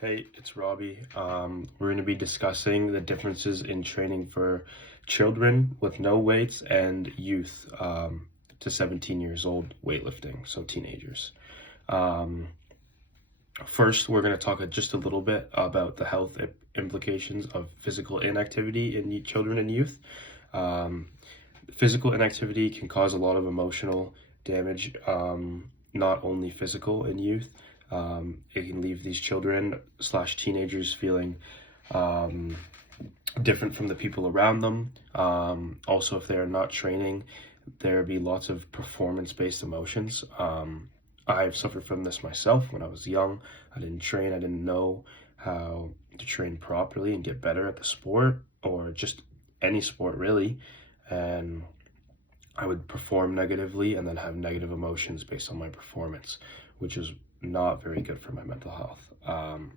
Hey, it's Robbie. We're going to be discussing the differences in training for children with no weights and youth to 17 years old weightlifting, so teenagers. Um, First, we're going to talk just a little bit about the health implications of physical inactivity in children and youth. Um, Physical inactivity can cause a lot of emotional damage, not only physical in youth. It can leave these children slash teenagers feeling um, different from the people around them. Also, if they're not training, there be lots of performance-based emotions. I've suffered from this myself when I was young. I didn't train. I didn't know how to train properly and get better at the sport or just any sport really. And I would perform negatively and then have negative emotions based on my performance, which is not very good for my mental health.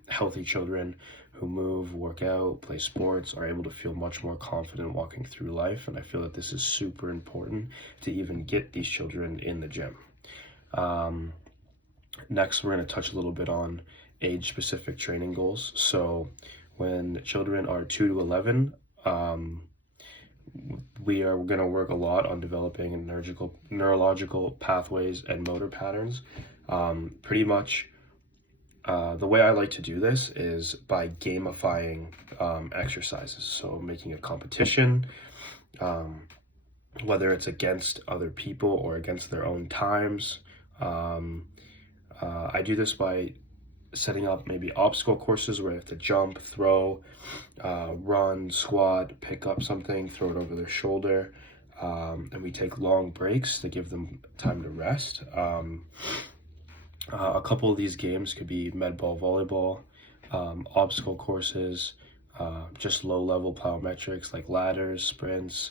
Healthy children who move, work out, play sports are able to feel much more confident walking through life, and I feel that this is super important to even get these children in the gym. Um, Next, we're going to touch a little bit on age-specific training goals. So when children are 2 to 11, we are going to work a lot on developing neurological pathways and motor patterns. Pretty much the way I like to do this is by gamifying exercises. So making a competition, whether it's against other people or against their own times. I do this by setting up maybe obstacle courses where they have to jump, throw, run, squat, pick up something, throw it over their shoulder, and we take long breaks to give them time to rest. A couple of these games could be med ball volleyball, obstacle courses, just low-level plyometrics like ladders, sprints,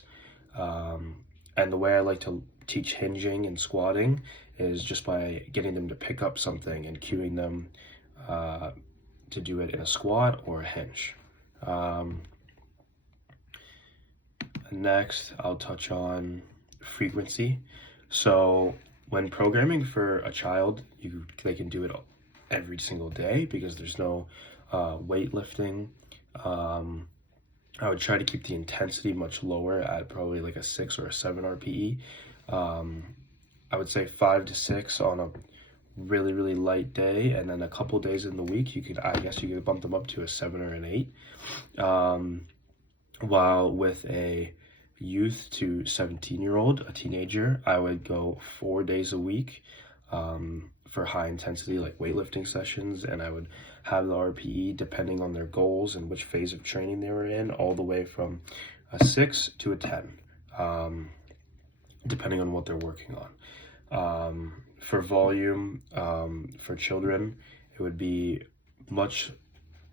and the way I like to teach hinging and squatting is just by getting them to pick up something and cueing them to do it in a squat or a hinge. Next, I'll touch on frequency. So when programming for a child, they can do it every single day because there's no weightlifting. I would try to keep the intensity much lower at probably like a 6 or a 7 RPE. I would say 5 to 6 on a really, really light day, and then a couple days in the week, I guess you could bump them up to a 7 or an 8. While with a youth to 17-year-old, a teenager, I would go 4 days a week for high intensity like weightlifting sessions, and I would have the RPE depending on their goals and which phase of training they were in, all the way from a 6 to a 10, depending on what they're working on. For volume, for children, it would be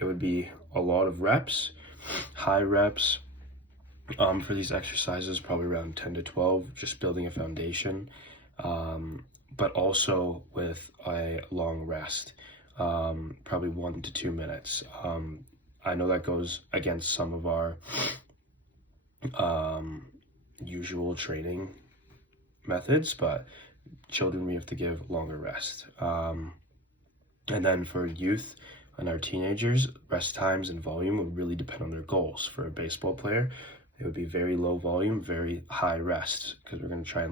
a lot of reps, high reps, for these exercises, probably around 10 to 12, just building a foundation, but also with a long rest, probably 1 to 2 minutes. I know that goes against some of our usual training methods, but children, we have to give longer rest. And then for youth and our teenagers, rest times and volume would really depend on their goals. For a baseball player, it would be very low volume, very high rest, because we're going to try and